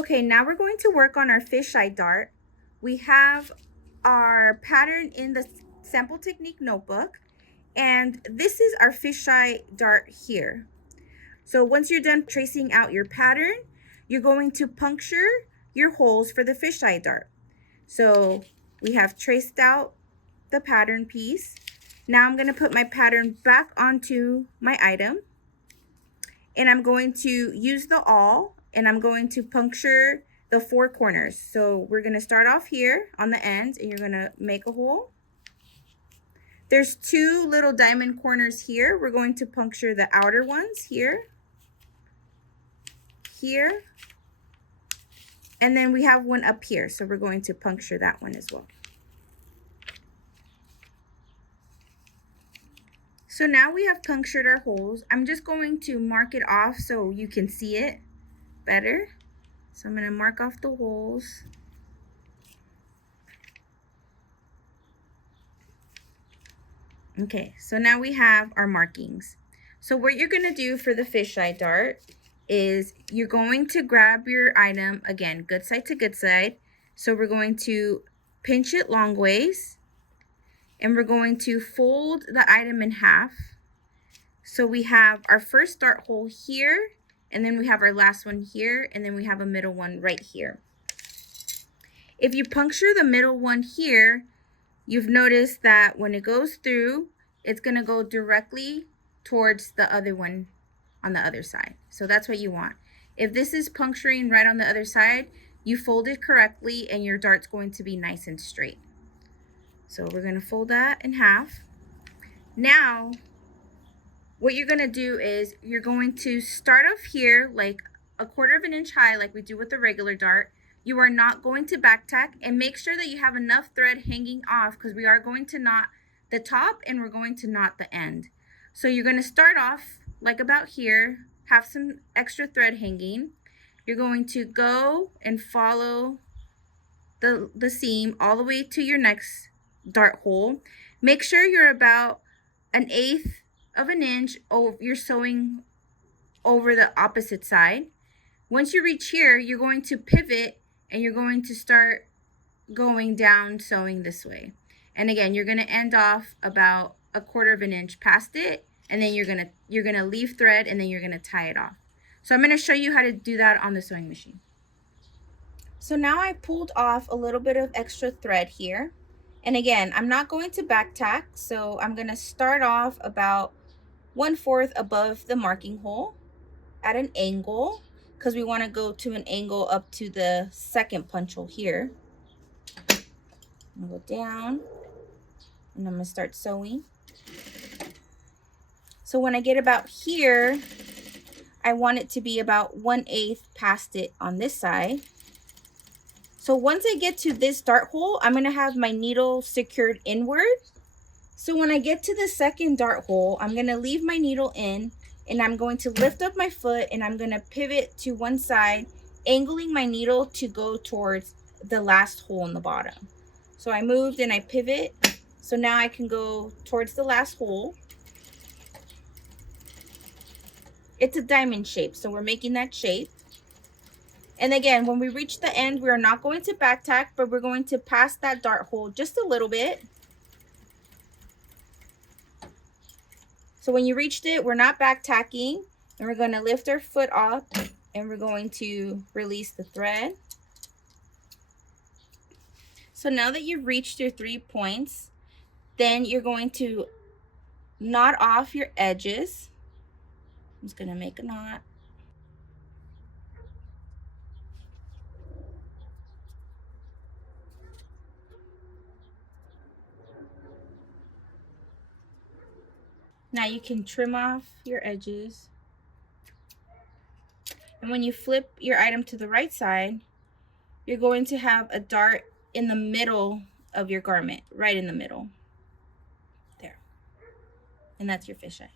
Okay, now we're going to work on our fisheye dart. We have our pattern in the sample technique notebook, and this is our fisheye dart here. So once you're done tracing out your pattern, you're going to puncture your holes for the fisheye dart. So we have traced out the pattern piece. Now I'm going to put my pattern back onto my item, and I'm going to use the awl, and I'm going to puncture the 4 corners. So we're going to start off here on the ends, and you're going to make a hole. There's 2 little diamond corners here. We're going to puncture the outer ones here, here, and then we have one up here. So we're going to puncture that one as well. So now we have punctured our holes. I'm just going to mark it off so you can see it better. So I'm going to mark off the holes. Okay, so now we have our markings. So what you're going to do for the fisheye dart is you're going to grab your item, again, good side to good side. So we're going to pinch it long ways, and we're going to fold the item in half. So we have our first dart hole here, and then we have our last one here, and then we have a middle one right here. If you puncture the middle one here, you've noticed that when it goes through, it's going to go directly towards the other one on the other side. So that's what you want. If this is puncturing right on the other side, you fold it correctly and your dart's going to be nice and straight. So we're going to fold that in half. Now, what you're going to do is you're going to start off here like a 1/4 inch high like we do with the regular dart. You are not going to back tack, and make sure that you have enough thread hanging off because we are going to knot the top and we're going to knot the end. So you're going to start off like about here, have some extra thread hanging. You're going to go and follow the seam all the way to your next dart hole. Make sure you're about 1/8 of an inch, you're sewing over the opposite side. Once you reach here, you're going to pivot and you're going to start going down sewing this way. And again, you're going to end off about 1/4 inch past it, and then you're going to leave thread, and then you're going to tie it off. So I'm going to show you how to do that on the sewing machine. So now I pulled off a little bit of extra thread here. And again, I'm not going to back tack, so I'm going to start off about 1/4 above the marking hole at an angle, because we want to go to an angle up to the second punch hole here. I'm going to go down, and I'm going to start sewing. So when I get about here, I want it to be about 1/8 past it on this side. So once I get to this dart hole, I'm going to have my needle secured inward. So when I get to the second dart hole, I'm going to leave my needle in, and I'm going to lift up my foot, and I'm going to pivot to one side, angling my needle to go towards the last hole in the bottom. So I moved and I pivot. So now I can go towards the last hole. It's a diamond shape, so we're making that shape. And again, when we reach the end, we are not going to back tack, but we're going to pass that dart hole just a little bit. So when you reached it, we're not back tacking, and we're going to lift our foot up, and we're going to release the thread. So now that you've reached your 3 points, then you're going to knot off your edges. I'm just going to make a knot. Now you can trim off your edges. And when you flip your item to the right side, you're going to have a dart in the middle of your garment, right in the middle. There. And that's your fisheye.